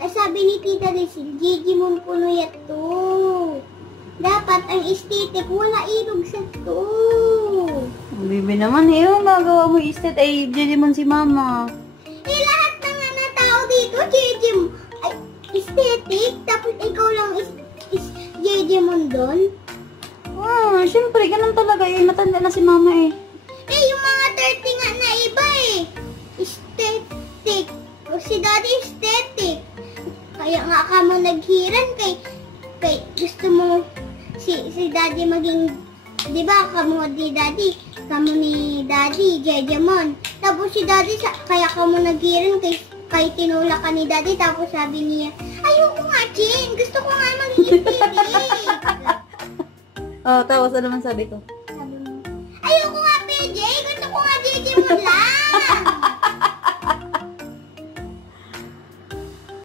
Sabi ni Tita Rizal, Digimon puno yato. Dapat ang aesthetic, wala irog sa to. Ang bibi naman eh, yung magawa mo istet ay Digimon si Mama. Lahat ng mga tao dito, Digimon. Ay, aesthetic, tapos ikaw lang Digimon doon. Siyempre, ganun talaga eh. Matanda na si Mama eh. Yung mga 30 nga na iba eh. Aesthetic. O si Daddy aesthetic. Kaya nga ka mo naghiran kay gusto mo si Daddy maging, di ba, kamo ni Daddy, Jejemon. Tapos si Daddy, kaya ka mo naghiran kay tinula ka ni Daddy, tapos sabi niya, ayoko nga, Jen, gusto ko nga maging aesthetic. Tapos ano naman sabi ko? Sabi mo, ayoko nga, PJ, gusto ko nga Jejemon lang.